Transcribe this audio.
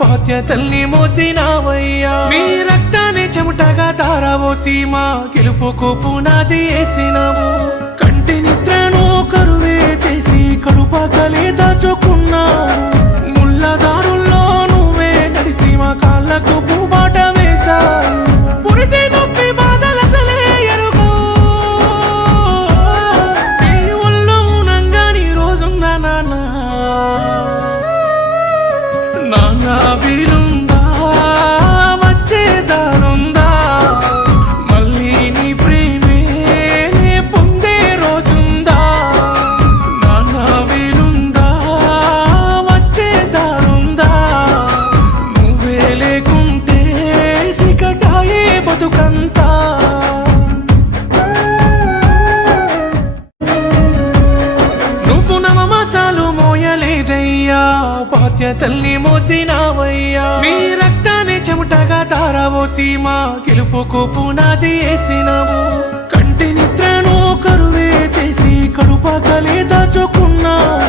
బాధ్యతల్ని మోసినావయ్యా మీ రక్తాన్ని చెమటగా తారవోసి మా గెలుపుకు పునాది వేసినావు కంటి నిద్రను కరువే చేసి కడుపకలే దాచుకున్నావు ముళ్ళదారుల్లో నువ్వే నడిసి మా కాళ్ళకు పూబాట వేశావు పురిటి నొప్పి బాధలసలే ఎరుగో నీ ఒళ్ళు నంగాని రోజుందా నాన్న నాన్న వీలుందా వచ్చేదారుందా మళ్ళీ నీ ప్రేమే నే పొందే రోజుందా నాన్న వీలుందా వచ్చేదారుందా నువ్వే లేకుంటే సికటాయే బతుకంతా నువ్వు నవమాసాలు మోయలేదయ్యా బాధ్యతల్ని మోసినావయ్యా మీ రక్తాన్ని చెమటగా తారవోసి మా గెలుపుకు పునాది వేసినావు కంటి నిద్రను కరువే చేసి కడుపకలే దాచుకున్నావు